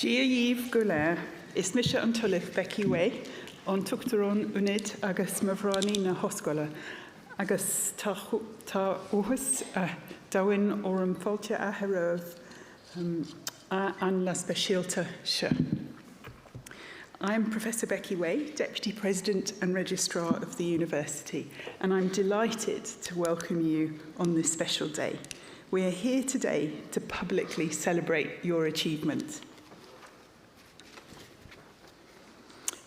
Díomh go léir, is mise an tuilh Becky Way, an tuachtarán unid agus mabhránaí na hoscoile, agus tá óthas dahain ó an fáilte a theireamh an le speisialta se. I'm Professor Becky Way, Deputy President and Registrar of the University, and I'm delighted to welcome you on this special day. We are here today to publicly celebrate your achievement.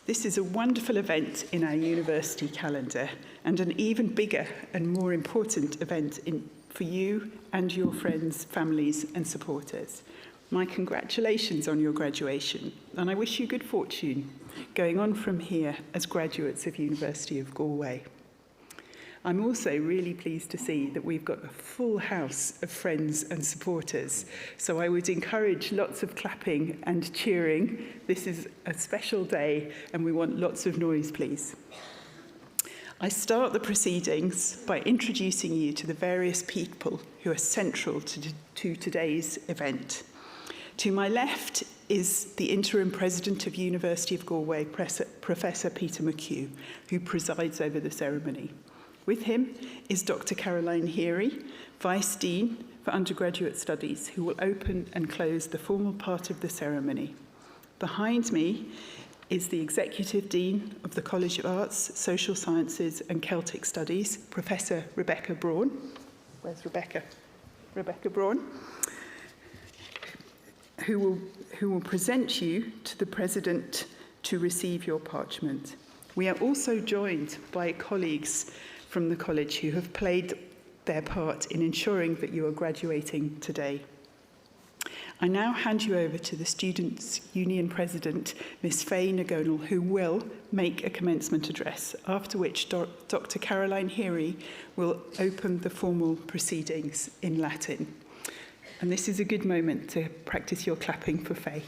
This is a wonderful event in our university calendar and an even bigger and more important event for you and your friends, families and supporters. My congratulations on your graduation, and I wish you good fortune going on from here as graduates of University of Galway. I'm also really pleased to see that we've got a full house of friends and supporters, so I would encourage lots of clapping and cheering. This is a special day and we want lots of noise, please. I start the proceedings by introducing you to the various people who are central to today's event. To my left is the Interim President of University of Galway, Professor Peter McHugh, who presides over the ceremony. With him is Dr. Caroline Heary, Vice Dean for Undergraduate Studies, who will open and close the formal part of the ceremony. Behind me is the Executive Dean of the College of Arts, Social Sciences and Celtic Studies, Professor Rebecca Braun. Where's Rebecca? Rebecca Braun, who will present you to the President to receive your parchment. We are also joined by colleagues from the college who have played their part in ensuring that you are graduating today. I now hand you over to the Students' Union President, Ms. Faye Nagonal, who will make a commencement address, after which Dr. Caroline Heary will open the formal proceedings in Latin. And this is a good moment to practice your clapping for Faye.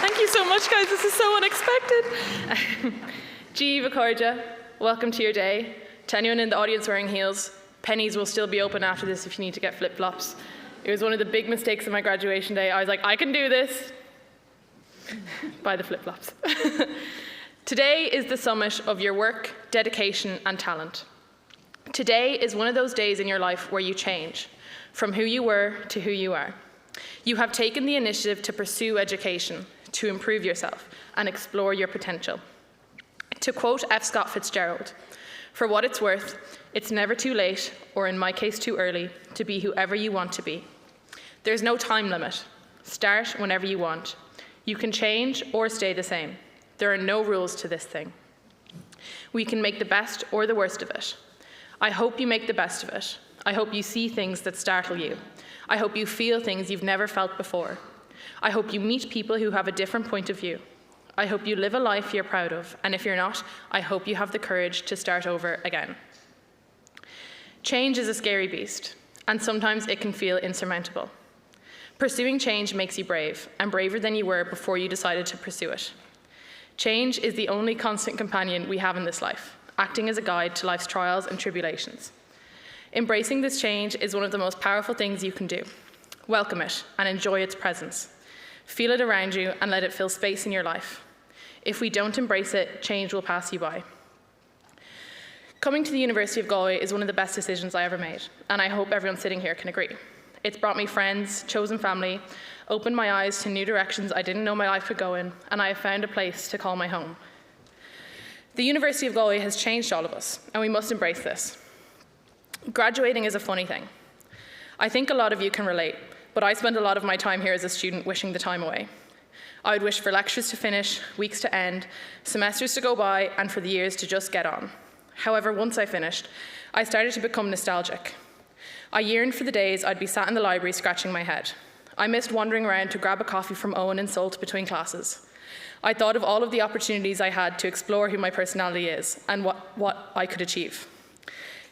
Thank you so much, guys. This is so unexpected. Díomh Accordia, welcome to your day. To anyone in the audience wearing heels, pennies will still be open after this if you need to get flip-flops. It was one of the big mistakes of my graduation day. I was like, I can do this. Buy the flip-flops. Today is the summit of your work, dedication, and talent. Today is one of those days in your life where you change, from who you were to who you are. You have taken the initiative to pursue education, to improve yourself, and explore your potential. To quote F. Scott Fitzgerald, "For what it's worth, it's never too late, or in my case too early, to be whoever you want to be. There's no time limit. Start whenever you want. You can change or stay the same. There are no rules to this thing. We can make the best or the worst of it. I hope you make the best of it. I hope you see things that startle you. I hope you feel things you've never felt before. I hope you meet people who have a different point of view. I hope you live a life you're proud of, and if you're not, I hope you have the courage to start over again." Change is a scary beast, and sometimes it can feel insurmountable. Pursuing change makes you brave, and braver than you were before you decided to pursue it. Change is the only constant companion we have in this life, acting as a guide to life's trials and tribulations. Embracing this change is one of the most powerful things you can do. Welcome it and enjoy its presence. Feel it around you and let it fill space in your life. If we don't embrace it, change will pass you by. Coming to the University of Galway is one of the best decisions I ever made, and I hope everyone sitting here can agree. It's brought me friends, chosen family, opened my eyes to new directions I didn't know my life would go in, and I have found a place to call my home. The University of Galway has changed all of us, and we must embrace this. Graduating is a funny thing. I think a lot of you can relate, but I spent a lot of my time here as a student wishing the time away. I would wish for lectures to finish, weeks to end, semesters to go by, and for the years to just get on. However, once I finished, I started to become nostalgic. I yearned for the days I'd be sat in the library scratching my head. I missed wandering around to grab a coffee from Owen and Salt between classes. I thought of all of the opportunities I had to explore who my personality is and what I could achieve.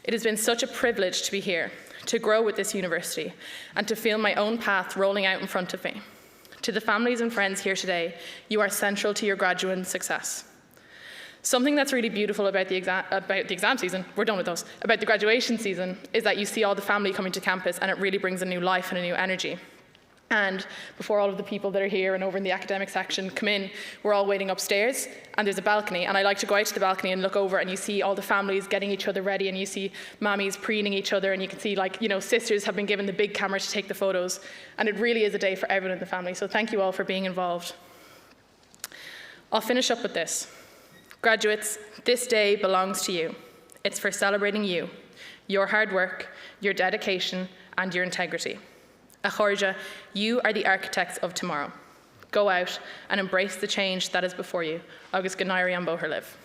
It has been such a privilege to be here, to grow with this university, and to feel my own path rolling out in front of me. To the families and friends here today, you are central to your graduate success. Something that's really beautiful about the exam season, we're done with those, about the graduation season, is that you see all the family coming to campus and it really brings a new life and a new energy. And before all of the people that are here and over in the academic section come in, we're all waiting upstairs and there's a balcony, and I like to go out to the balcony and look over and you see all the families getting each other ready, and you see mammies preening each other, and you can see, like, you know, sisters have been given the big camera to take the photos, and it really is a day for everyone in the family. So thank you all for being involved. I'll finish up with this. Graduates, this day belongs to you. It's for celebrating you, your hard work, your dedication, and your integrity. A Chorja, you are the architects of tomorrow. Go out and embrace the change that is before you. Agus Ganairi an Bóthar live.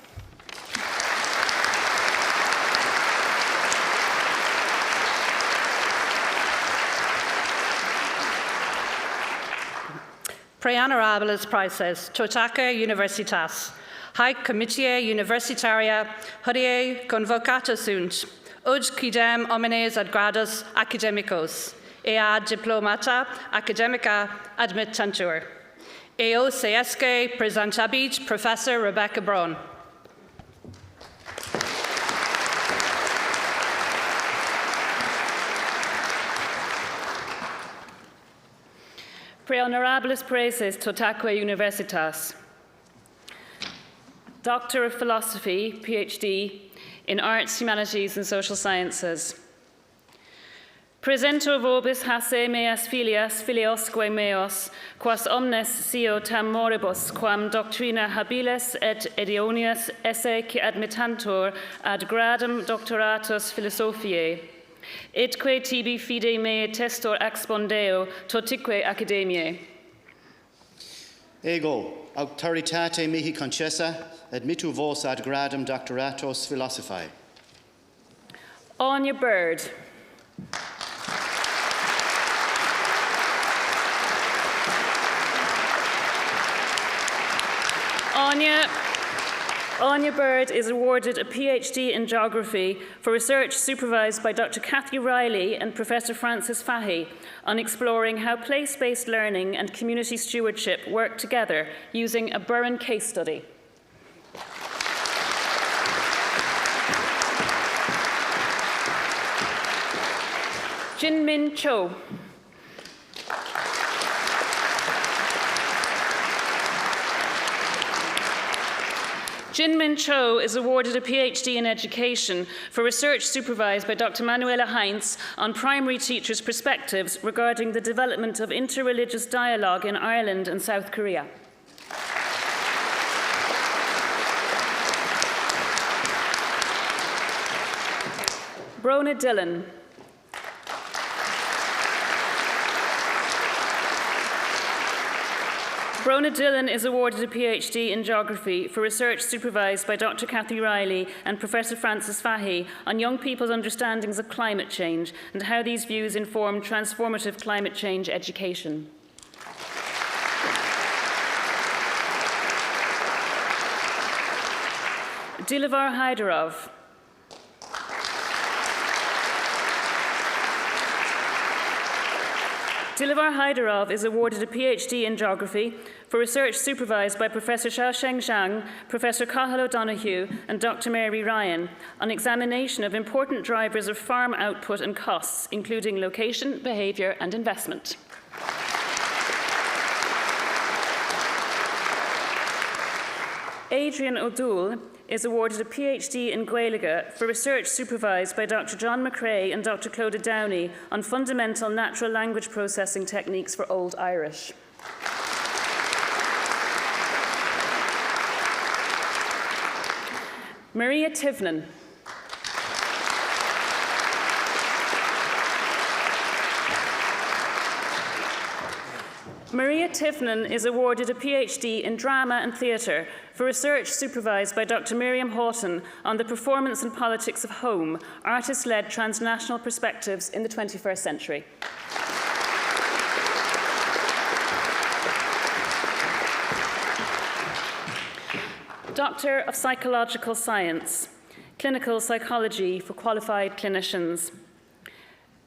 Pre honorables prizes, Totaka Universitas, Haec Comitia Universitaria, Hodie Convocata sunt, Ud quidem homines ad gradus academicos, ad diplomata academica admittantur. Eo seesque presentabit Professor Rebecca Braun. Pre honorables praeses Totaque Universitas. Doctor of Philosophy, PhD, in Arts, Humanities and Social Sciences. Presento vobis hasse meas filias filiosque meos, quas omnes sio tam moribus, quam doctrina habiles et edionius esse qui admittantur ad gradum doctoratus philosophiae. Itque tibi fide mea testor expondeo totique academiae. Ego, auctoritate mihi concessa, admittu vos ad gradum doctoratus philosophiae. On your bird. Anya Bird is awarded a PhD in Geography for research supervised by Dr. Cathy Riley and Professor Francis Fahy on exploring how place-based learning and community stewardship work together using a Burren case study. Jin Min Cho. Jin Min Cho is awarded a PhD in Education for research supervised by Dr. Manuela Heinz on primary teachers' perspectives regarding the development of interreligious dialogue in Ireland and South Korea. Brona Dillon. Brona Dillon is awarded a PhD in Geography for research supervised by Dr. Cathy Riley and Professor Francis Fahy on young people's understandings of climate change and how these views inform transformative climate change education. Dilavar Hyderov. Dilavar Hyderov is awarded a PhD in Geography for research supervised by Professor Xiaosheng Zhang, Professor Cathal O'Donoghue and Dr. Mary Ryan on examination of important drivers of farm output and costs, including location, behaviour and investment. Adrian O'Doul is awarded a PhD in Gaeilge for research supervised by Dr. John McRae and Dr. Clodagh Downey on fundamental natural language processing techniques for Old Irish. Maria Tivnan. Maria Tivnan is awarded a PhD in Drama and Theatre for research supervised by Dr. Miriam Houghton on the performance and politics of home, artist-led transnational perspectives in the 21st century. Doctor of Psychological Science, Clinical Psychology for Qualified Clinicians.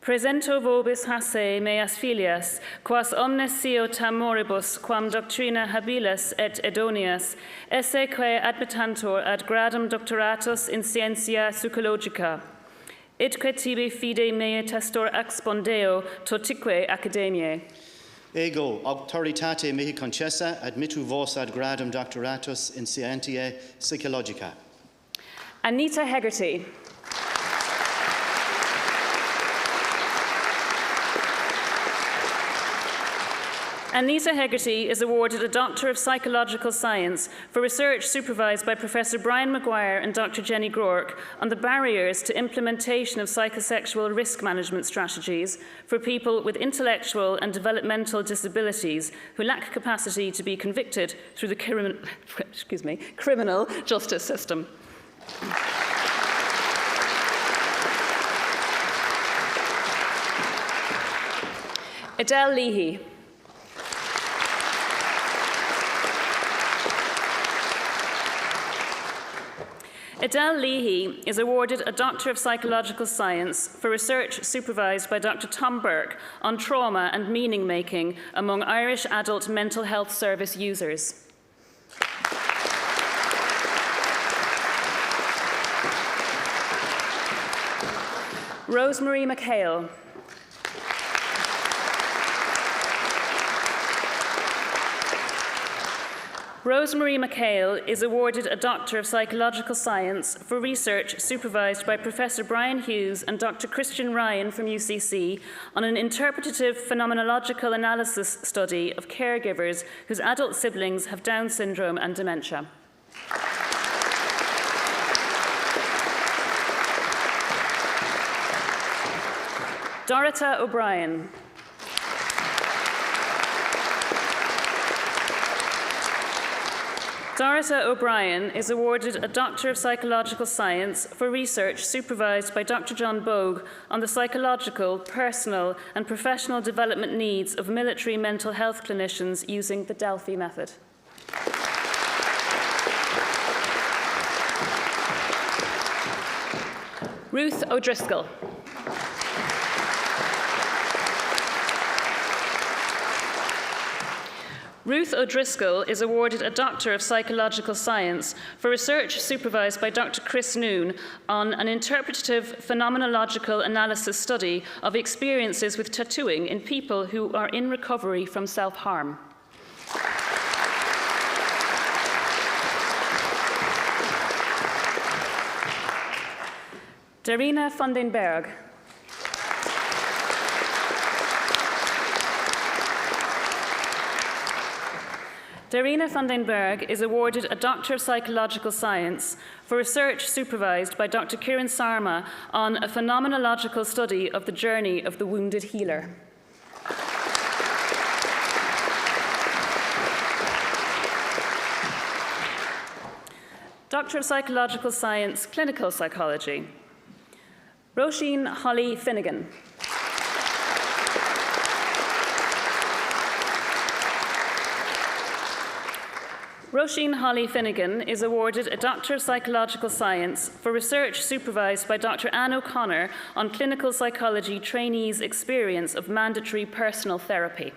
Presento vobis hasse meas filias, quas omnes sio tamoribus, quam doctrina habilis et idonias, esse quae admittantur ad gradum doctoratus in scientia psychologica. Idque tibi fide mea testor expondeo totique academiae. Ego, auctoritate mihi concessa, admittu vos ad gradum doctoratus in scientia psychologica. Anita Hegarty. Anita Hegarty is awarded a Doctor of Psychological Science for research supervised by Professor Brian Maguire and Dr. Jenny Groark on the barriers to implementation of psychosexual risk management strategies for people with intellectual and developmental disabilities who lack capacity to be convicted through the criminal justice system. Adele Leahy. Adele Leahy is awarded a Doctor of Psychological Science for research supervised by Dr. Tom Burke on trauma and meaning-making among Irish adult mental health service users. Rosemary McHale. Rosemary McHale is awarded a Doctor of Psychological Science for research supervised by Professor Brian Hughes and Dr. Christian Ryan from UCC on an interpretative phenomenological analysis study of caregivers whose adult siblings have Down syndrome and dementia. Dorota O'Brien. Dorota O'Brien is awarded a Doctor of Psychological Science for research supervised by Dr. John Bogue on the psychological, personal, and professional development needs of military mental health clinicians using the Delphi method. Ruth O'Driscoll. Ruth O'Driscoll is awarded a Doctor of Psychological Science for research supervised by Dr. Chris Noon on an interpretative phenomenological analysis study of experiences with tattooing in people who are in recovery from self-harm. Darina van den Berg. Darina van den Berg is awarded a Doctor of Psychological Science for research supervised by Dr. Kieran Sarma on a phenomenological study of the journey of the wounded healer. Doctor of Psychological Science, Clinical Psychology. Roisin Holly Finnegan. Roisin Holly Finnegan is awarded a Doctor of Psychological Science for research supervised by Dr. Anne O'Connor on clinical psychology trainees' experience of mandatory personal therapy.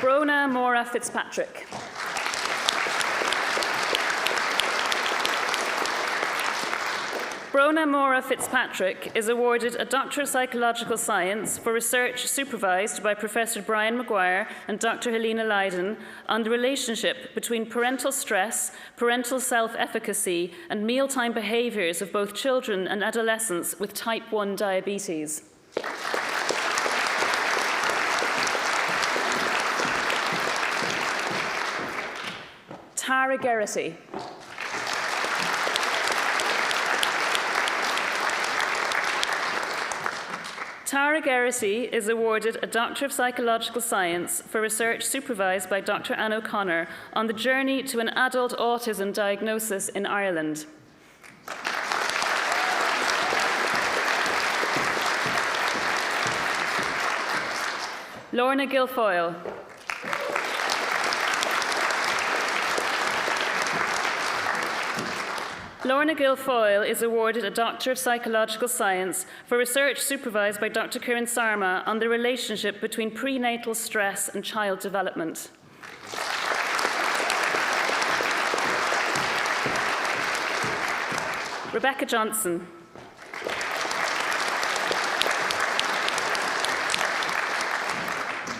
Brona Mora Fitzpatrick. Brona Mora Fitzpatrick is awarded a Doctor of Psychological Science for research supervised by Professor Brian Maguire and Dr. Helena Lydon on the relationship between parental stress, parental self-efficacy, and mealtime behaviours of both children and adolescents with type 1 diabetes. Tara Geraghty. Tara Geraghty is awarded a Doctor of Psychological Science for research supervised by Dr. Anne O'Connor on the journey to an adult autism diagnosis in Ireland. Lorna Guilfoyle. Lorna Guilfoyle is awarded a Doctor of Psychological Science for research supervised by Dr. Kiran Sarma on the relationship between prenatal stress and child development. Rebecca Johnson.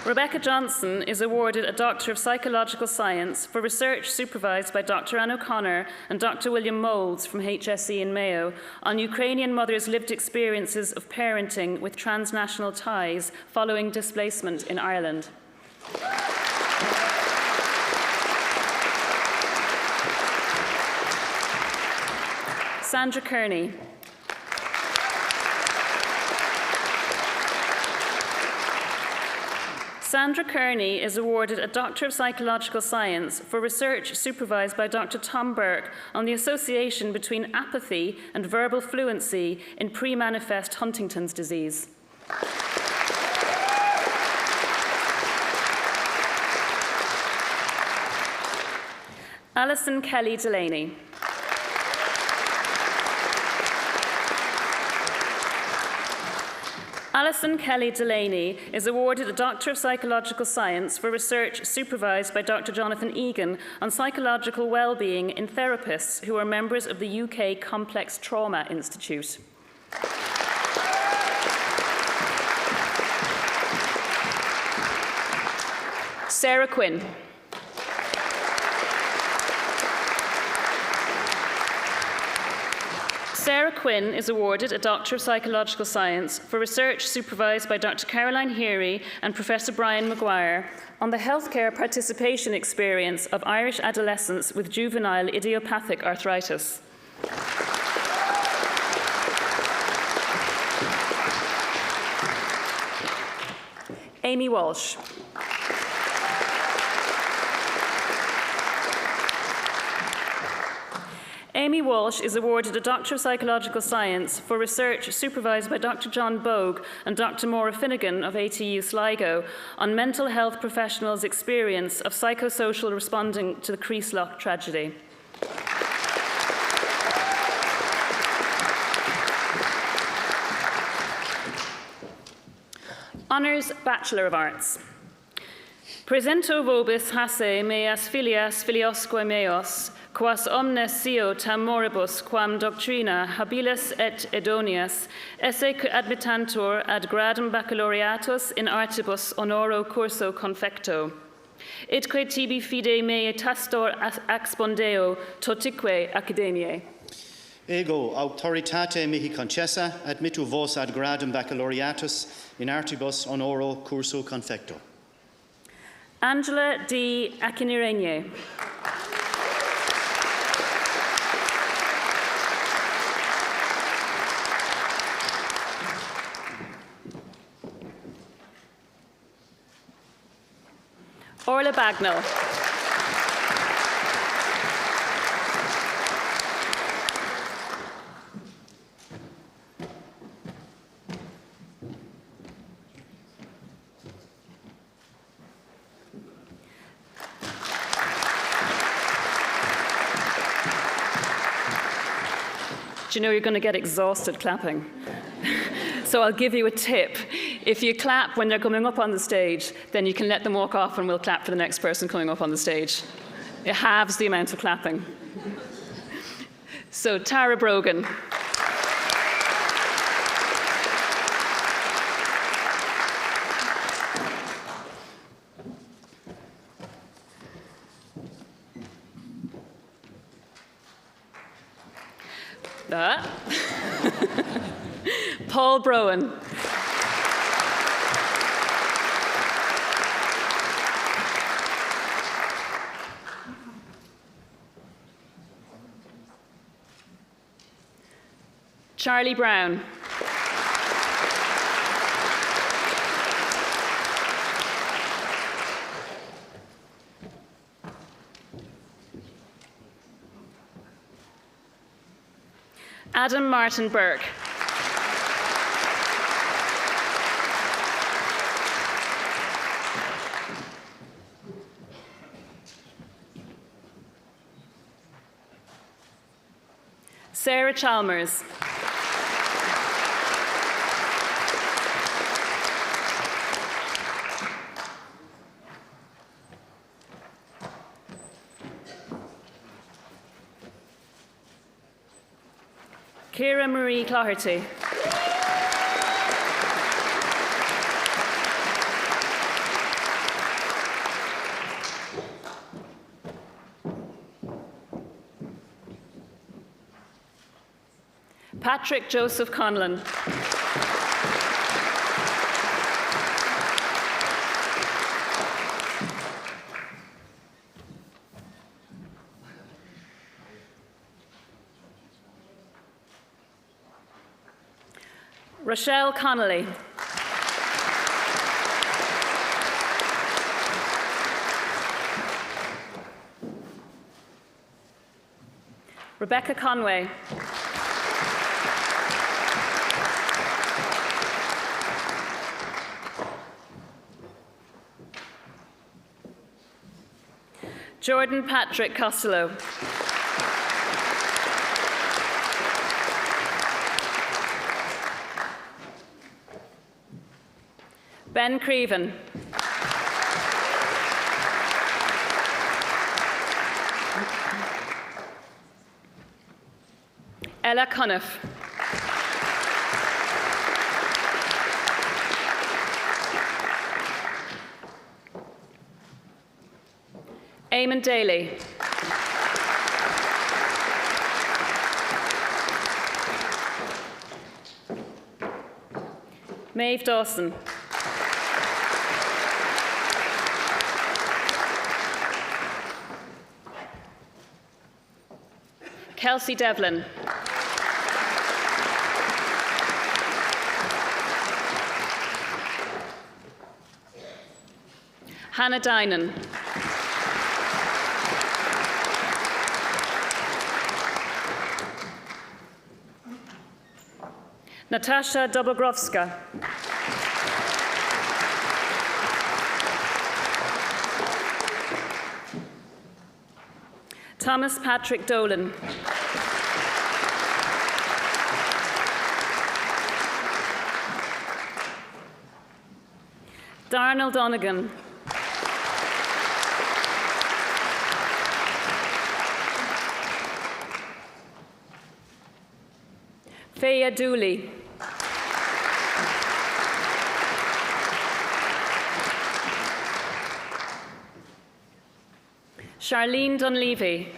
Rebecca Johnson is awarded a Doctor of Psychological Science for research supervised by Dr. Anne O'Connor and Dr. William Moulds from HSE in Mayo on Ukrainian mothers' lived experiences of parenting with transnational ties following displacement in Ireland. Sandra Kearney. Sandra Kearney is awarded a Doctor of Psychological Science for research supervised by Dr. Tom Burke on the association between apathy and verbal fluency in pre-manifest Huntington's disease. Alison Kelly Delaney. Alison Kelly Delaney is awarded a Doctor of Psychological Science for research supervised by Dr. Jonathan Egan on psychological well-being in therapists who are members of the UK Complex Trauma Institute. Sarah Quinn. Sarah Quinn is awarded a Doctor of Psychological Science for research supervised by Dr. Caroline Heery and Professor Brian Maguire on the healthcare participation experience of Irish adolescents with juvenile idiopathic arthritis. Amy Walsh. Amy Walsh is awarded a Doctor of Psychological Science for research supervised by Dr. John Bogue and Dr. Maura Finnegan of ATU Sligo on mental health professionals' experience of psychosocial responding to the Creaslock tragedy. Honours Bachelor of Arts. Presento vobis hasse meas filias filiosque meos, quas omnes sio tam moribus quam doctrina habilis et idonias, esse admittantur ad gradum baccalaureatus in artibus honoro curso confecto. Idque tibi fide mei tastor expondeo totique academiae. Ego auctoritate mihi concessa admittu vos ad gradum baccalaureatus in artibus honoro curso confecto. Angela D. Akinirene. Orla Bagnall. Do you know you're going to get exhausted clapping? So I'll give you a tip. If you clap when they're coming up on the stage, then you can let them walk off and we'll clap for the next person coming up on the stage. It halves the amount of clapping. So Tara Brogan. Paul Browan. Charlie Brown. Adam Martin Burke. Sarah Chalmers. Ciara Marie Cloherty. Patrick Joseph Conlon. Rochelle Connolly. Rebecca Conway. Jordan Patrick Costello. Ben Creven. Ella Cuniff. Eamon Daly. Maeve Dawson. Kelsey Devlin. Hannah Dynan. Natasha Dobogrovska. Thomas Patrick Dolan. Darnell Donegan. Faya Dooley. Charlene Dunleavy.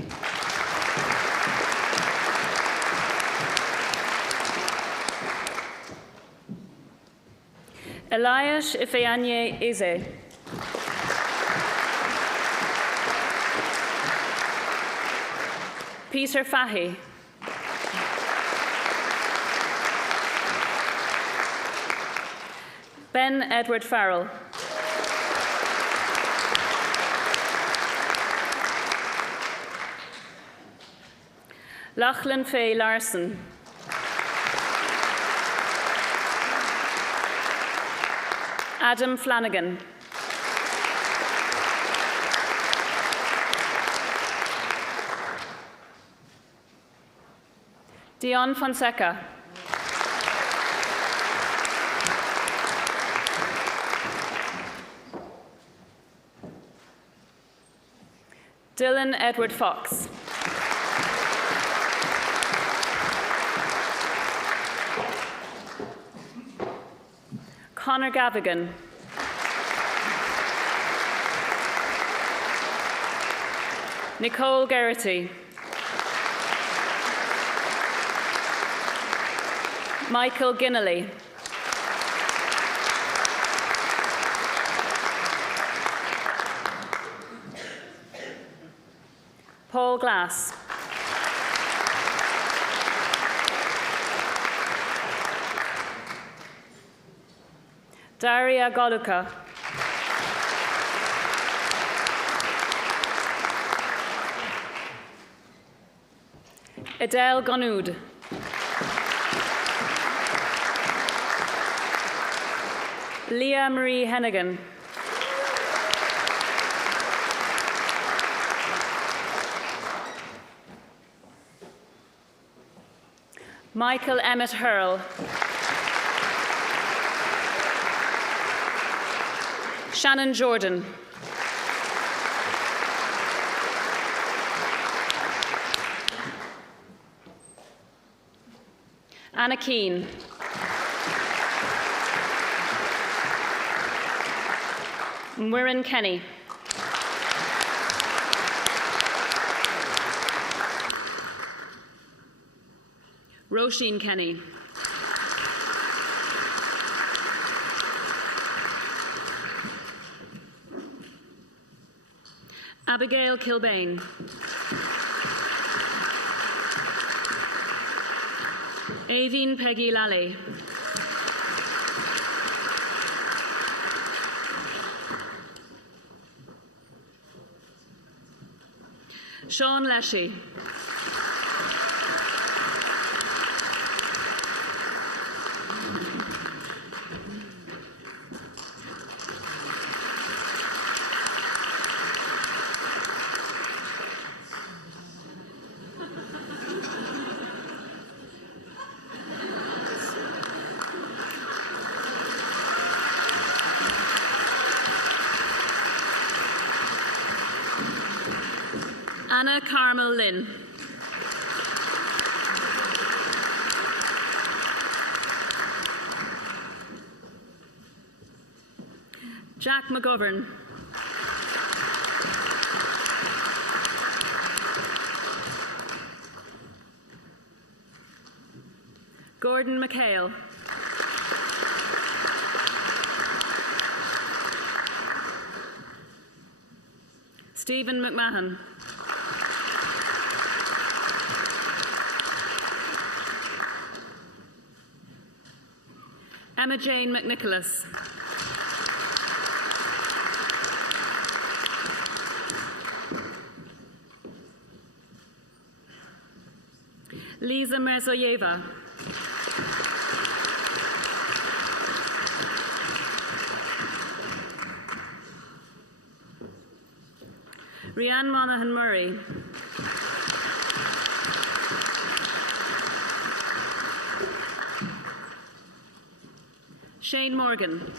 Elias Ifeanyi Eze. Peter Fahy. Ben Edward Farrell. Lachlan Faye Larson. Adam Flanagan. Dion Fonseca. Dylan Edward Fox. Connor Gavigan. Nicole Geraghty. Michael Ginnelly. Paul Glass. Daria Goluka. Adele Gonoud. Leah Marie Hennigan. Michael Emmett Hurl. Shannon Jordan. Anna Keane. Mwyryn Kenny. Roisin Kenny. Abigail Kilbane. Aveen Peggy Lally. Sean Leshy. Anna Carmel Lynn. Jack McGovern. Gordon McHale. Stephen McMahon. Emma Jane McNicholas. Lisa Merzoyeva. Rhiann Monaghan Murray. Shane Morgan.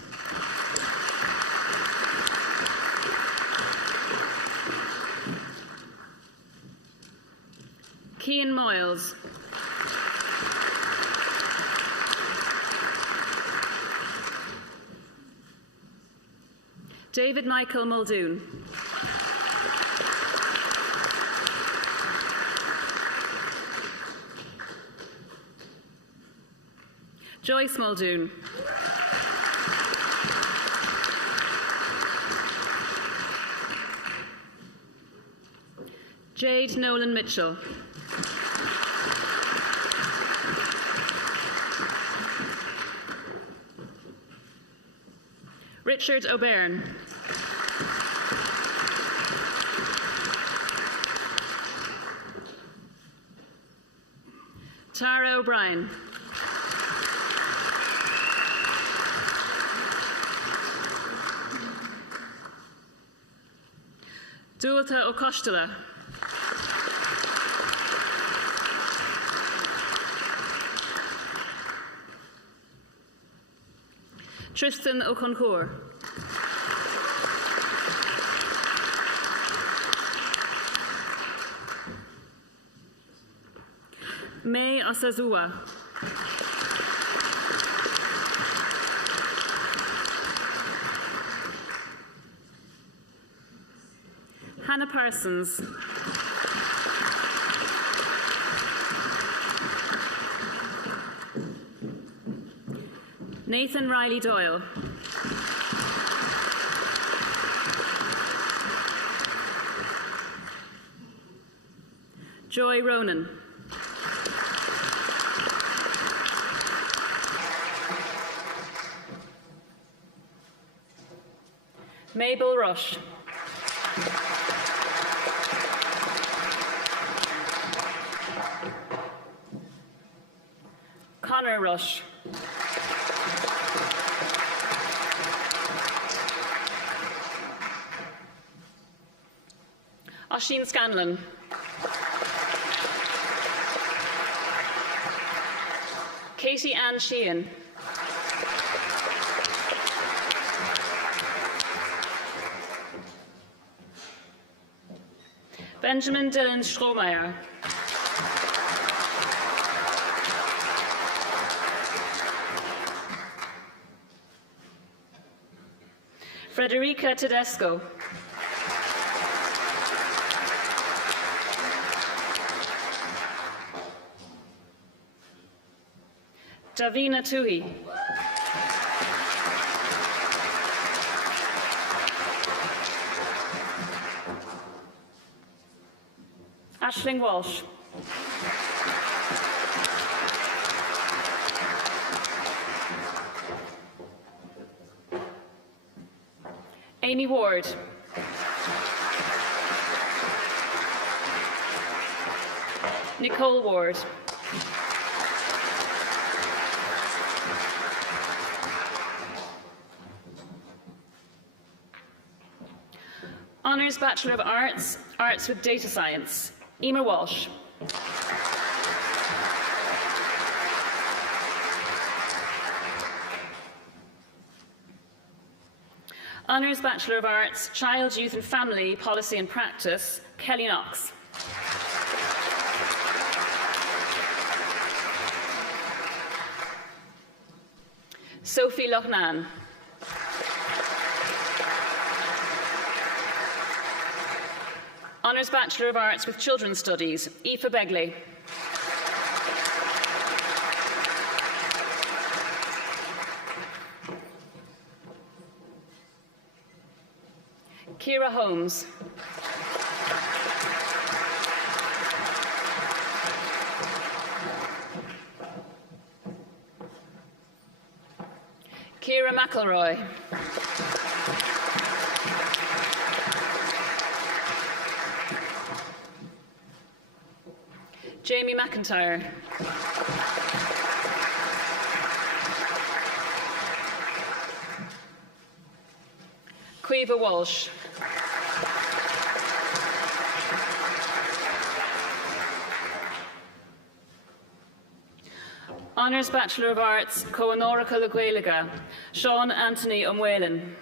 Cian Moyles. David Michael Muldoon. Joyce Muldoon. Jade Nolan Mitchell. Richard O'Byrne. Tara O'Brien. Dúilta O'Costola. Tristan O'Concour. May Osazua. Hannah Parsons. Nathan Riley Doyle. Joy Ronan. Mabel Rush. Connor Rush. Oisin Scanlon. Katie Ann Sheehan. Benjamin Dylan Strohmeyer. Frederica Tedesco. Davina Toohey. Aisling Walsh. Amy Ward. Nicole Ward. Honours Bachelor of Arts, Arts with Data Science, Emer Walsh. Honours Bachelor of Arts, Child, Youth and Family, Policy and Practice, Kelly Knox. Sophie Lochnan. Honours Bachelor of Arts with Children's Studies, Aoife Begley. Ciara Holmes. Ciara McElroy. Jamie McIntyre. Caoimhe Walsh. Honours Bachelor of Arts, Comhónóracha le Gaeilge, Sean Anthony O'Mwélin.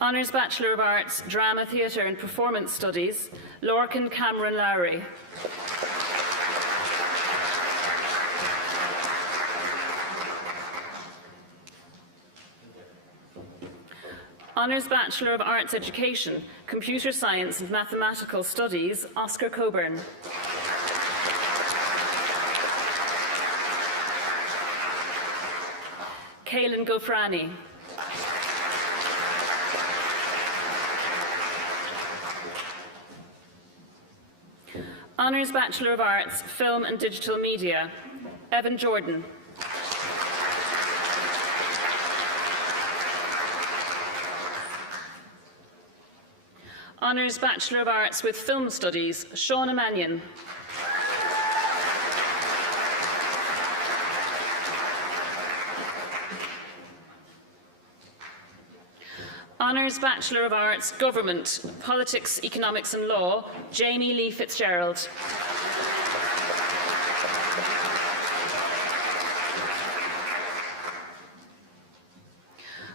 Honours Bachelor of Arts, Drama, Theatre and Performance Studies, Lorcan Cameron Lowry. Honours Bachelor of Arts Education, Computer Science and Mathematical Studies, Oscar Coburn. Caelan Gofrani. Honours Bachelor of Arts, Film and Digital Media, Evan Jordan. Honours Bachelor of Arts with Film Studies, Shauna Mannion. Honours Bachelor of Arts, Government, Politics, Economics and Law, Jamie Lee Fitzgerald.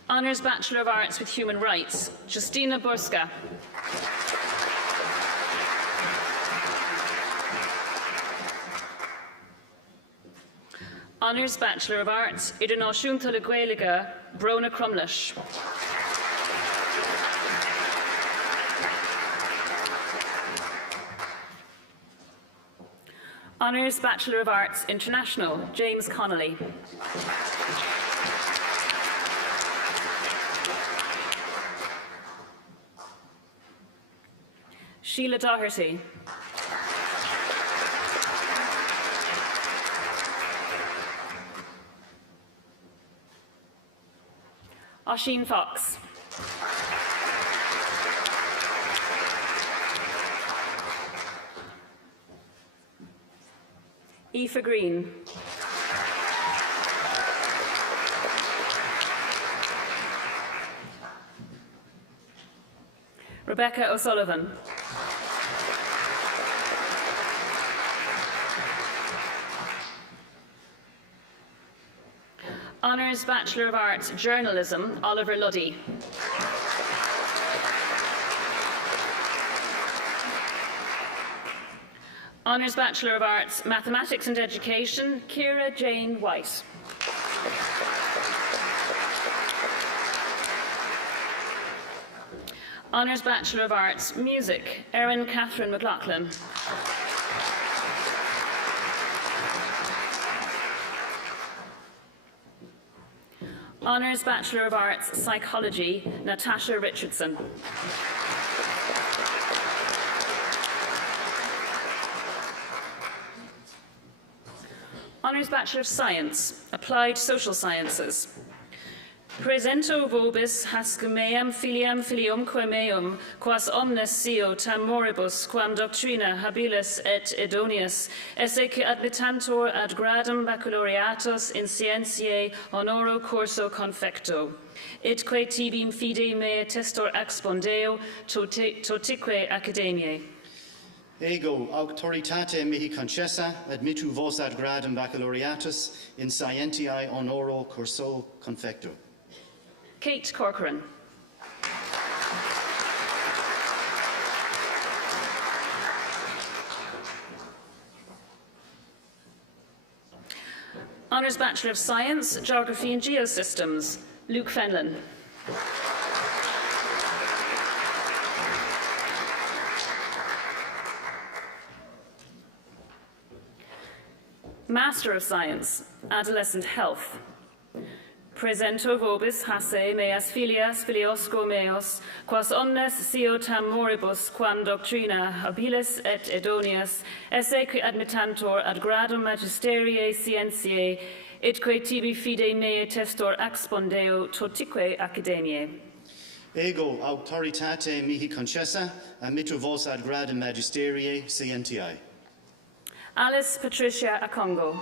Honours Bachelor of Arts with Human Rights, Justina Burska. Honours Bachelor of Arts, Idir Náisiúnta le Gaeilge, Brona Crumlish. Honours Bachelor of Arts International, James Connolly. Sheila Doherty. Oisin Fox. Aoife Green. Rebecca O'Sullivan. Honours Bachelor of Arts, Journalism, Oliver Luddy. Honours Bachelor of Arts, Mathematics and Education, Ciara Jane White. Honours Bachelor of Arts, Music, Erin Catherine McLaughlin. Honours Bachelor of Arts, Psychology, Natasha Richardson. Honours Bachelor of Science, Applied Social Sciences. Presento vobis hasque meam filiam filiumque meum, quas omnes scio tam moribus, quam doctrina habilis et idonius, esse que admittantur ad gradum baccalaureatus in scientiae honoro curso confecto. Itque tibim fide mea testor expondeo, totique academiae. Ego auctoritate mihi concessa, admittu vos ad gradum baccalaureatus in scientiae honoro curso confecto. Kate Corcoran. Honours Bachelor of Science, Geography and Geosystems, Luke Fenlon. Master of Science, Adolescent Health. Presento vobis hasse meas filias filiosco meos, quas omnes scio tam moribus, quam doctrina habilis et idonius, esse qui admittantur ad gradum magisteriae scientiae, itque tibi fide mea testor expondeo, totique academiae. Ego auctoritate mihi concessa, admittu vos ad gradum magisteriae scientiae. Alice Patricia Akongo.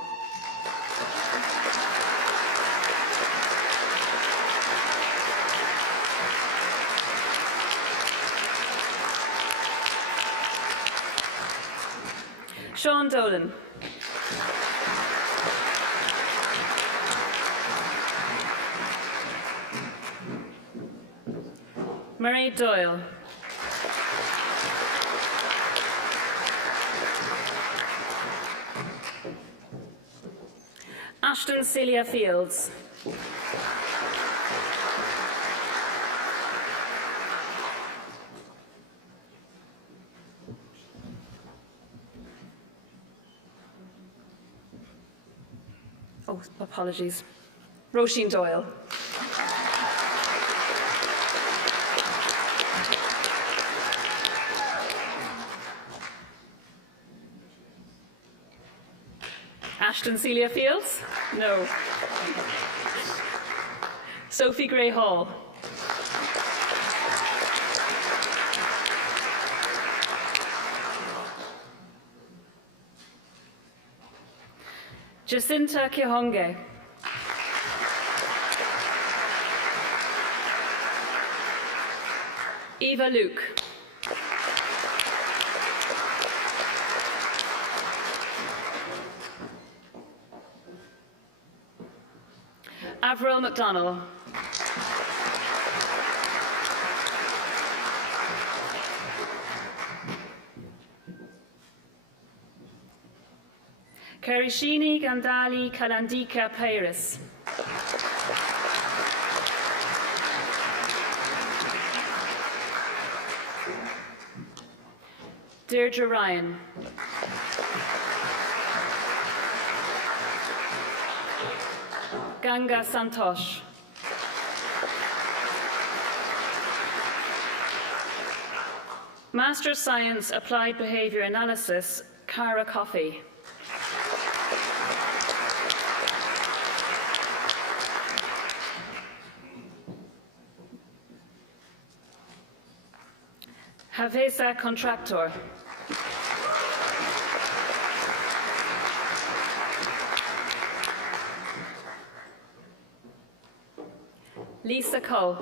Sean Dolan. Marie Doyle. Ashton Celia Fields. Oh, apologies. Roisin Doyle. Ashton Celia Fields? No. Sophie Gray Hall. Jacinta Kihonge. Eva Luke. Avril McDonnell. Karishini Gandali Kalandika Pairis. Deirdre Ryan. Ganga Santosh. Master of Science, Applied Behaviour Analysis, Cara Coffey. Havesa Contractor. Lisa Cole.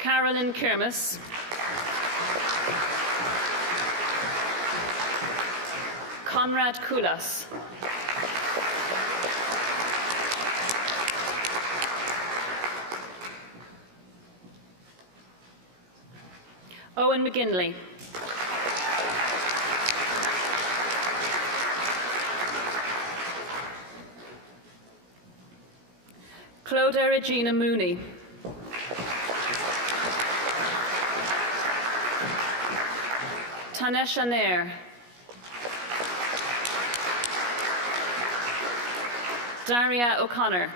Carolyn Kermis, Conrad Kulas, Owen McGinley, Clodagh Regina Mooney, Tanesha Nair, Daria O'Connor,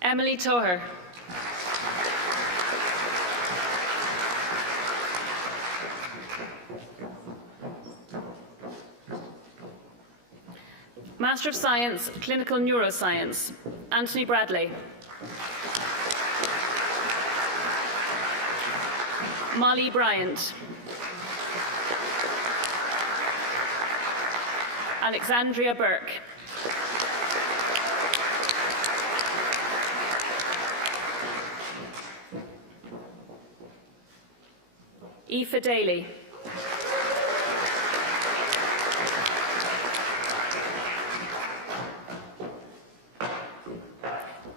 Emily Toher, Master of Science, Clinical Neuroscience, Anthony Bradley, Molly Bryant, Alexandria Burke, Aoife Daly,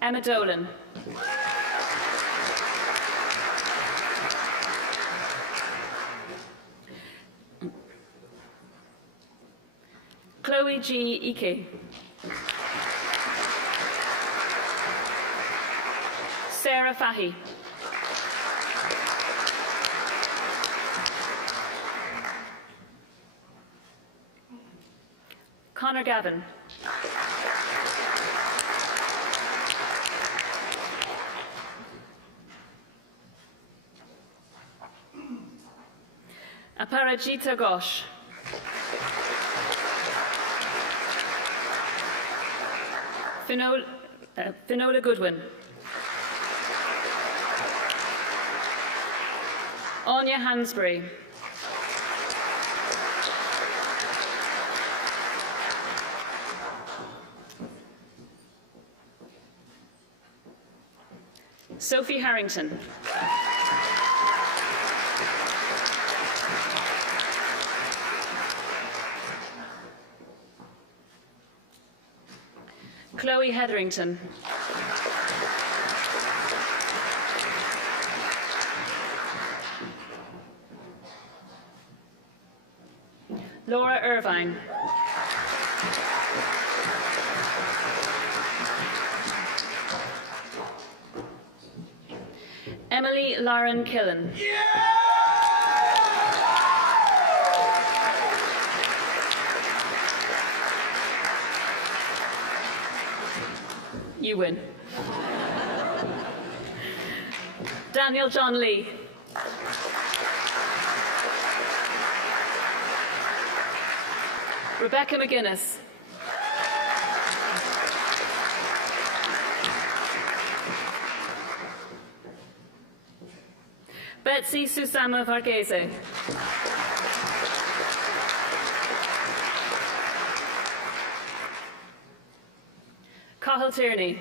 Emma Dolan, Chloe G. Ike, Sarah Fahy, Connor Gavin, Aparajita Ghosh, Finola Goodwin, Anya Hansbury, Sophie Harrington, Chloe Hetherington, Laura Irvine, Emily Lauren Killen, you win. Daniel John Lee, Rebecca McGuinness, Betsy Susama Varghese, Cathal Tierney,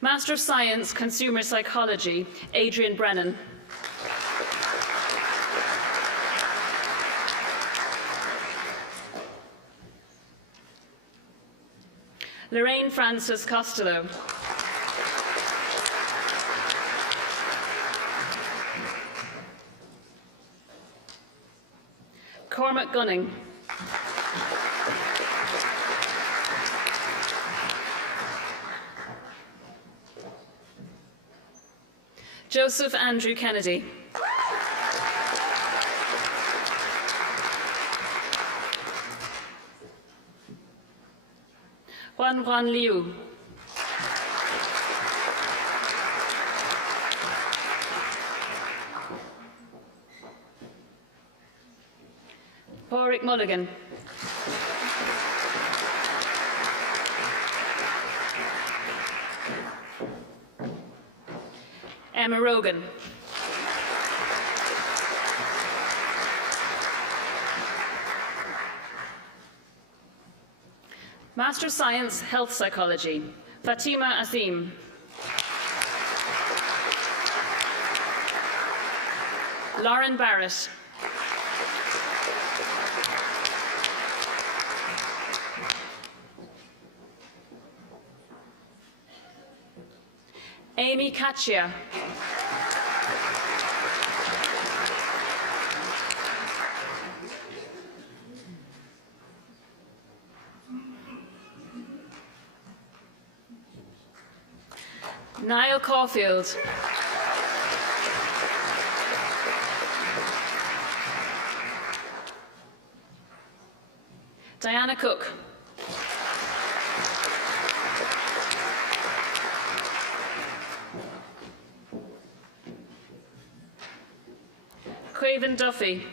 Master of Science, Consumer Psychology, Adrian Brennan, Lorraine Frances Costello, Cormac Gunning, Joseph Andrew Kennedy, Juan Liu, Porrick Mulligan, Emma Rogan. Master of Science, Health Psychology, Fatima Azim. Lauren Barrett. Amy Kachia. Niall Caulfield. Diana Cook. Quaven Duffy.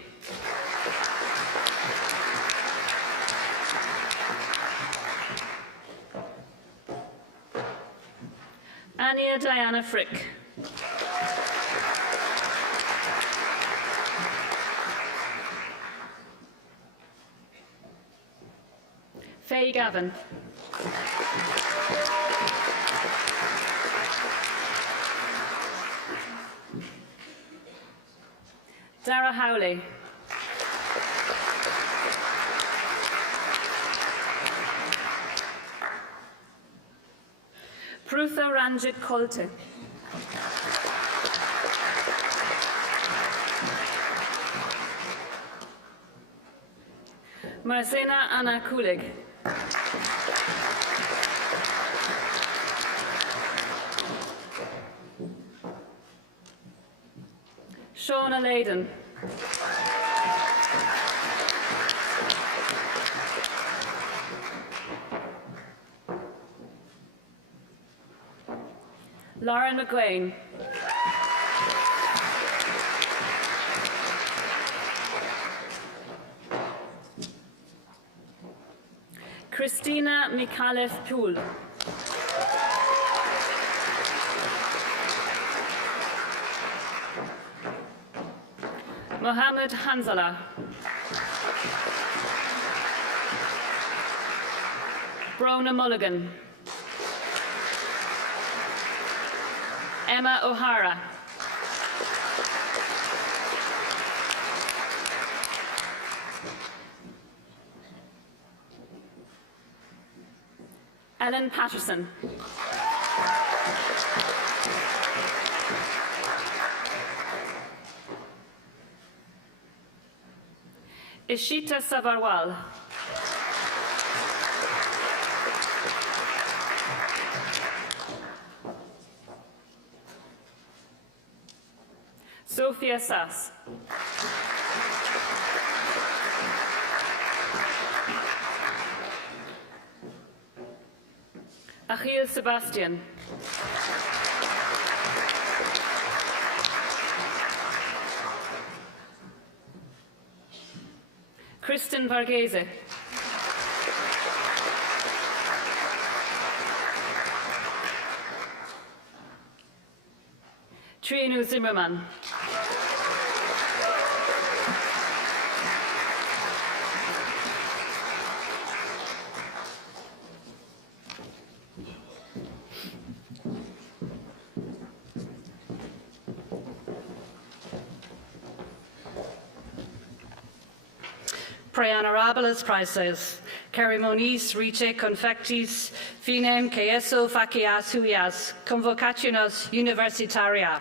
Anya Diana Frick. Faye Gavin. Dara Howley. Prutha Ranjit Kolte. Marcena Anna Kulig. Shauna Layden. Lauren McGuane. Christina Mikalev-Pool. Mohammed Hanzala. Brona Mulligan. Emma O'Hara. Ellen Patterson. Ishita Savarwal. Sophia Sass. Achille Sebastian. Kristen Varghese. Trinu Zimmerman. Pre honorables prizes. Kerry Moniz, Rite Confectis, Finem Queso Facias Huyas, Convocationes Universitaria.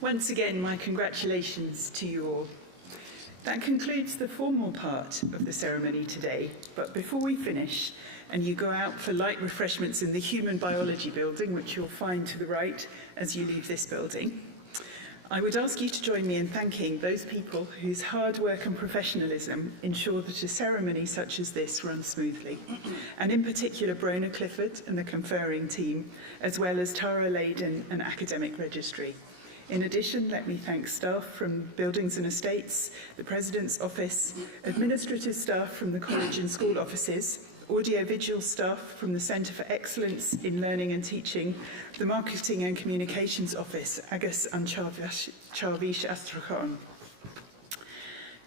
Once again, my congratulations to you all. That concludes the formal part of the ceremony today, but before we finish and you go out for light refreshments in the Human Biology building, which you'll find to the right as you leave this building, I would ask you to join me in thanking those people whose hard work and professionalism ensure that a ceremony such as this runs smoothly, and in particular Brona Clifford and the conferring team, as well as Tara Layden and Academic Registry. In addition, let me thank staff from Buildings and Estates, the President's Office, administrative staff from the college and school offices, audiovisual staff from the Centre for Excellence in Learning and Teaching, the Marketing and Communications Office, agus an Charvish Astrachan.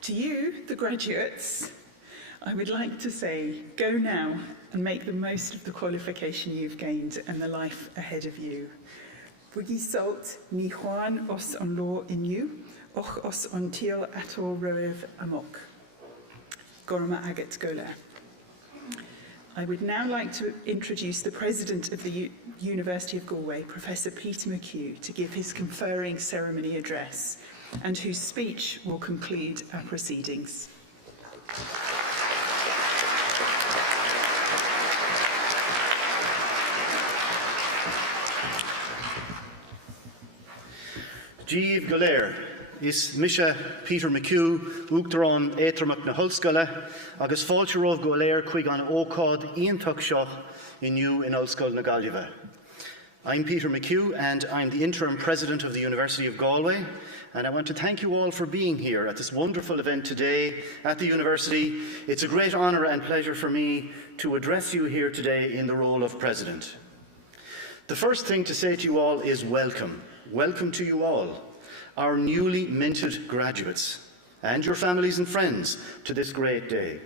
To you, the graduates, I would like to say, go now and make the most of the qualification you've gained and the life ahead of you. Bwgi salt ni chwan os an law in you, och os an tiel ato roev amok. Gorma agat gola. I would now like to introduce the President of the University of Galway, Professor Peter McHugh, to give his conferring ceremony address, and whose speech will conclude our proceedings. Jeev Galer is Misha Peter McHugh, Uachtarán Éitreamach na Hulscoile, agus Fáiltearóibh go léir chuig an ócáid iontach seo inniu in Ulscoil na Gaillimhe. I'm Peter McHugh and I'm the interim president of the University of Galway, and I want to thank you all for being here at this wonderful event today at the university. It's a great honour and pleasure for me to address you here today in the role of president. The first thing to say to you all is welcome. Welcome to you all, our newly minted graduates, and your families and friends to this great day.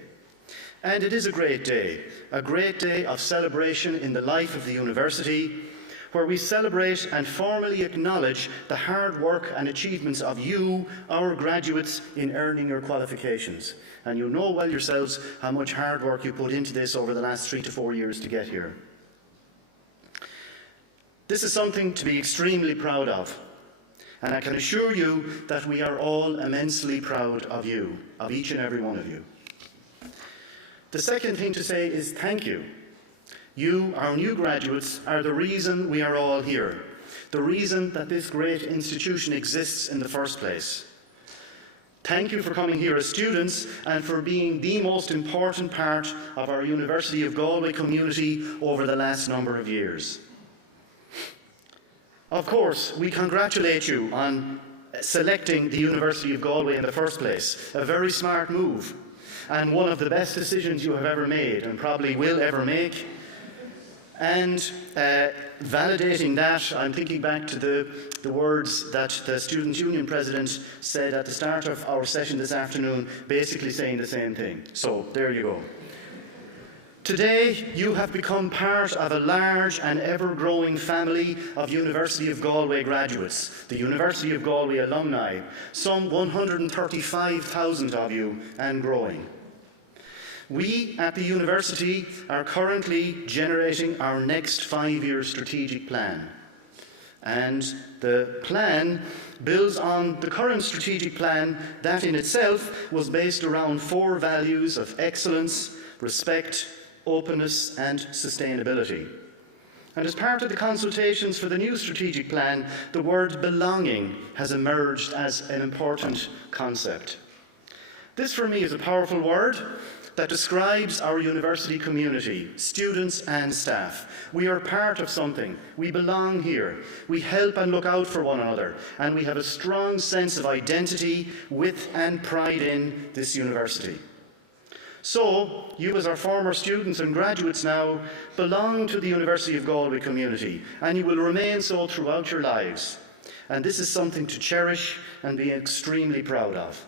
And it is a great day of celebration in the life of the university, where we celebrate and formally acknowledge the hard work and achievements of you, our graduates, in earning your qualifications. And you know well yourselves how much hard work you put into this over the last 3 to 4 years to get here. This is something to be extremely proud of, and I can assure you that we are all immensely proud of you, of each and every one of you. The second thing to say is thank you. You, our new graduates, are the reason we are all here, the reason that this great institution exists in the first place. Thank you for coming here as students and for being the most important part of our University of Galway community over the last number of years. Of course, we congratulate you on selecting the University of Galway in the first place. A very smart move, and one of the best decisions you have ever made, and probably will ever make. And validating that, I'm thinking back to the words that the Students' Union President said at the start of our session this afternoon, basically saying the same thing. So, there you go. Today, you have become part of a large and ever-growing family of University of Galway graduates, the University of Galway alumni, some 135,000 of you and growing. We at the university are currently generating our next 5-year strategic plan. And the plan builds on the current strategic plan that in itself was based around 4 values of excellence, respect, openness and sustainability. And as part of the consultations for the new strategic plan, the word belonging has emerged as an important concept. This for me is a powerful word that describes our university community, students and staff. We are part of something. We belong here. We help and look out for one another. And we have a strong sense of identity with and pride in this university. So, you as our former students and graduates now belong to the University of Galway community, and you will remain so throughout your lives. And this is something to cherish and be extremely proud of.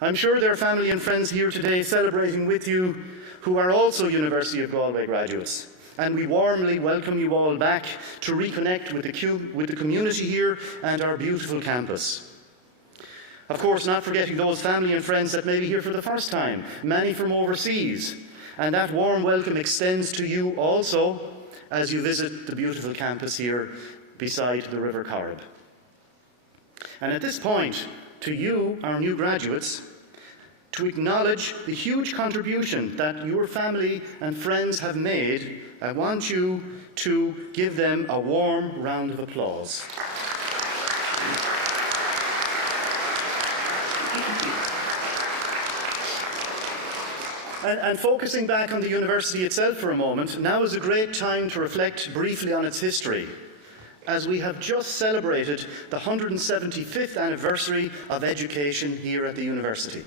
I'm sure there are family and friends here today celebrating with you who are also University of Galway graduates. And we warmly welcome you all back to reconnect with the community here and our beautiful campus. Of course, not forgetting those family and friends that may be here for the first time, many from overseas. And that warm welcome extends to you also as you visit the beautiful campus here beside the River Corrib. And at this point, to you, our new graduates, to acknowledge the huge contribution that your family and friends have made, I want you to give them a warm round of applause. And focusing back on the university itself for a moment, now is a great time to reflect briefly on its history. as we have just celebrated the 175th anniversary of education here at the university.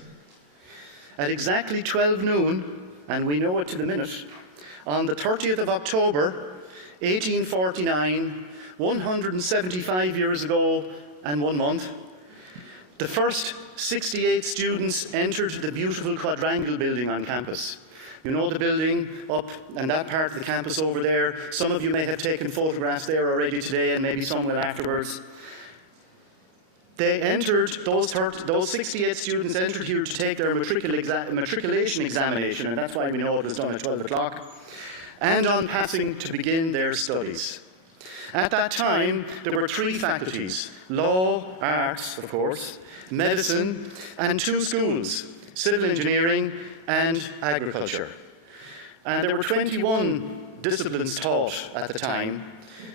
At exactly 12 noon, and we know it to the minute, on the 30th of October, 1849, 175 years ago and 1 month, the first 68 students entered the beautiful quadrangle building on campus. You know the building up and that part of the campus over there. Some of you may have taken photographs there already today, and maybe some will afterwards. They entered, those 68 students entered here to take their matriculation examination, and that's why we know it was done at 12 o'clock, and on passing to begin their studies. At that time, there were 3 faculties: law, arts, of course, medicine, and 2 schools: civil engineering and agriculture. And there were 21 disciplines taught at the time,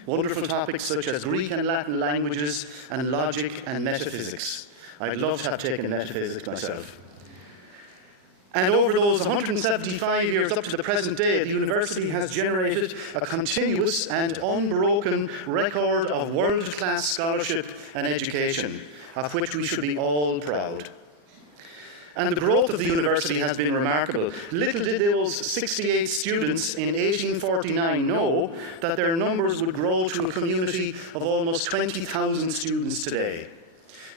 wonderful topics such as Greek and Latin languages and logic and metaphysics. I'd love to have taken metaphysics myself. And over those 175 years up to the present day, the university has generated a continuous and unbroken record of world-class scholarship and education, of which we should be all proud. And the growth of the university has been remarkable. Little did those 68 students in 1849 know that their numbers would grow to a community of almost 20,000 students today.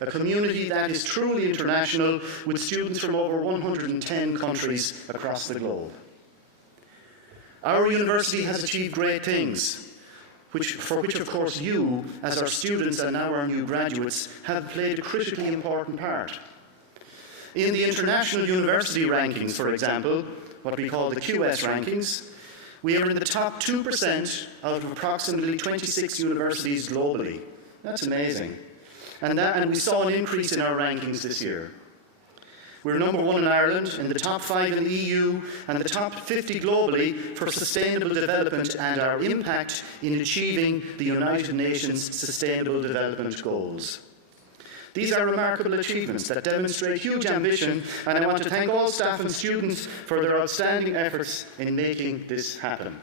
A community that is truly international, with students from over 110 countries across the globe. Our university has achieved great things, for which of course you, as our students and now our new graduates, have played a critically important part. In the international university rankings, for example, what we call the QS rankings, we are in the top 2% out of approximately 26 universities globally. That's amazing. And we saw an increase in our rankings this year. We're number 1 in Ireland, in the top 5 in the EU, and the top 50 globally for sustainable development and our impact in achieving the United Nations Sustainable Development Goals. These are remarkable achievements that demonstrate huge ambition, and I want to thank all staff and students for their outstanding efforts in making this happen.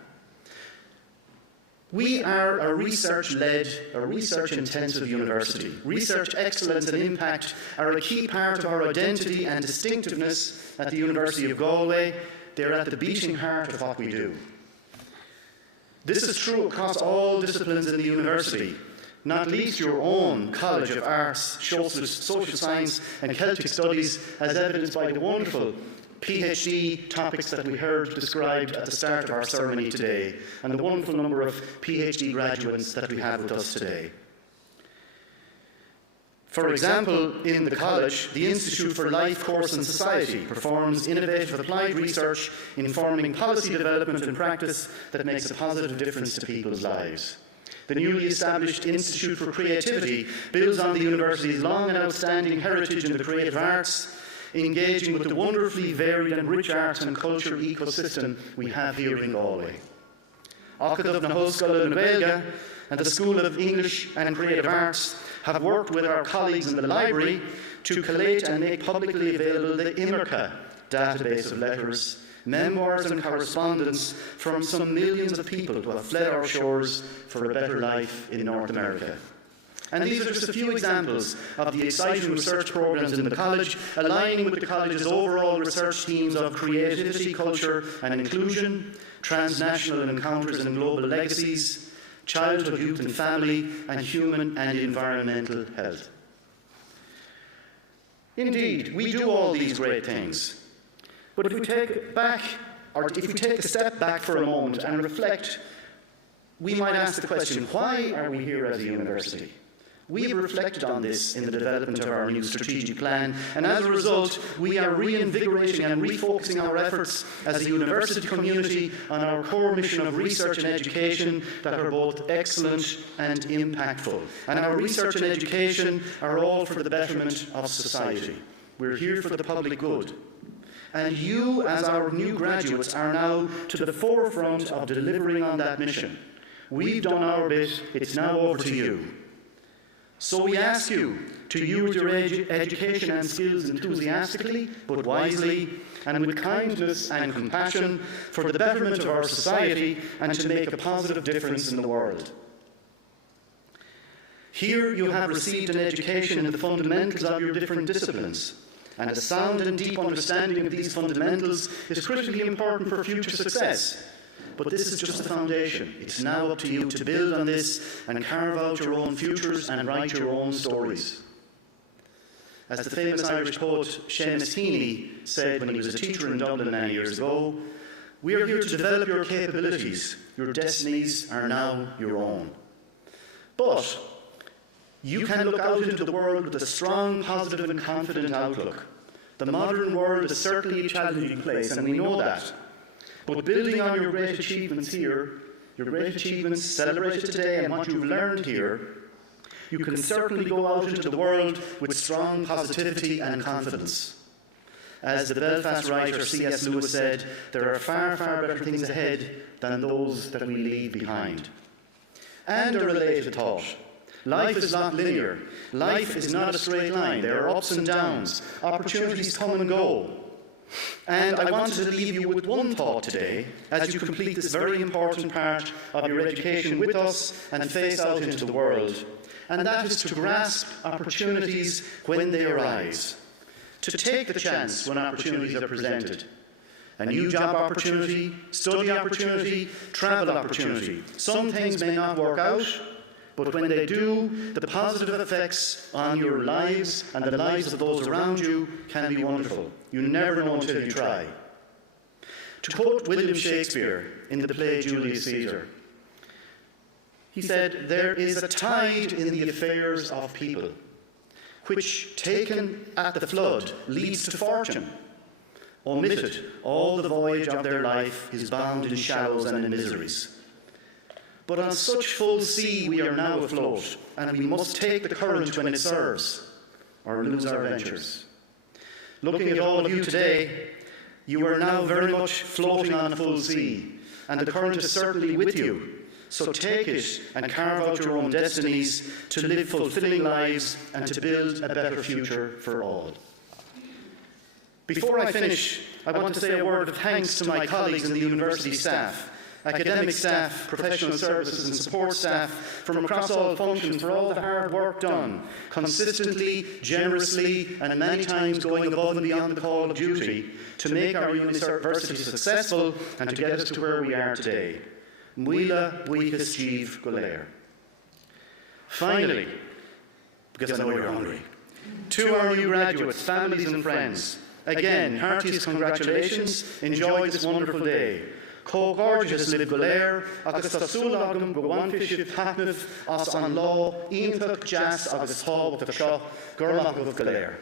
We are a research-led, a research-intensive university. Research excellence and impact are a key part of our identity and distinctiveness at the University of Galway. They're at the beating heart of what we do. This is true across all disciplines in the university, not least your own College of Arts, Social Science and Celtic Studies, as evidenced by the wonderful PhD topics that we heard described at the start of our ceremony today, and the wonderful number of PhD graduates that we have with us today. For example, in the college, the Institute for Life, Course and Society performs innovative applied research informing policy development and practice that makes a positive difference to people's lives. The newly established Institute for Creativity builds on the university's long and outstanding heritage in the creative arts, engaging with the wonderfully varied and rich arts and culture ecosystem we have here in Galway. Acadh na Hoscoil na Gaeilge and the School of English and Creative Arts have worked with our colleagues in the library to collate and make publicly available the Imirka database of letters, memoirs and correspondence from some millions of people who have fled our shores for a better life in North America. And these are just a few examples of the exciting research programs in the college, aligning with the college's overall research themes of creativity, culture and inclusion, transnational encounters and global legacies, childhood, youth and family, and human and environmental health. Indeed, we do all these great things. But if we take a step back for a moment and reflect, we might ask the question, why are we here as a university? We have reflected on this in the development of our new strategic plan, and as a result, we are reinvigorating and refocusing our efforts as a university community on our core mission of research and education that are both excellent and impactful. And our research and education are all for the betterment of society. We're here for the public good. And you, as our new graduates, are now to the forefront of delivering on that mission. We've done our bit, it's now over to you. So we ask you to use your education and skills enthusiastically, but wisely, and with kindness and compassion for the betterment of our society and to make a positive difference in the world. Here you have received an education in the fundamentals of your different disciplines, and a sound and deep understanding of these fundamentals is critically important for future success. But this is just the foundation. It's now up to you to build on this and carve out your own futures and write your own stories. As the famous Irish poet Seamus Heaney said when he was a teacher in Dublin many years ago, "We are here to develop your capabilities. Your destinies are now your own." But you can look out into the world with a strong, positive and confident outlook. The modern world is certainly a challenging place, and we know that. But building on your great achievements here, your great achievements celebrated today and what you've learned here, you can certainly go out into the world with strong positivity and confidence. As the Belfast writer C.S. Lewis said, there are far, far better things ahead than those that we leave behind. And a related thought. Life is not linear. Life is not a straight line. There are ups and downs. Opportunities come and go. And I wanted to leave you with one thought today as you complete this very important part of your education with us and face out into the world. And that is to grasp opportunities when they arise. To take the chance when opportunities are presented. A new job opportunity, study opportunity, travel opportunity. Some things may not work out, but when they do, the positive effects on your lives and the lives of those around you can be wonderful. You never know until you try. To quote William Shakespeare in the play Julius Caesar, he said, "There is a tide in the affairs of people, which, taken at the flood, leads to fortune. Omitted, all the voyage of their life is bound in shallows and in miseries. But on such full sea we are now afloat, and we must take the current when it serves, or lose our ventures." Looking at all of you today, you are now very much floating on a full sea, and the current is certainly with you. So take it and carve out your own destinies to live fulfilling lives and to build a better future for all. Before I finish, I want to say a word of thanks to my colleagues in the university staff, academic staff, professional services and support staff from across all functions for all the hard work done, consistently, generously and many times going above and beyond the call of duty to make our university successful and to get us to where we are today. Muila buíchas Steve Golair. Finally, because I know you're hungry, to our new graduates, families and friends, again, heartiest congratulations, enjoy this wonderful day. Có gorgeous live Golair, agus tasúl agam go bhainfisibh taitneamh as an lá, ionfach jazz agus tábhacht seo, gurmach of Golair.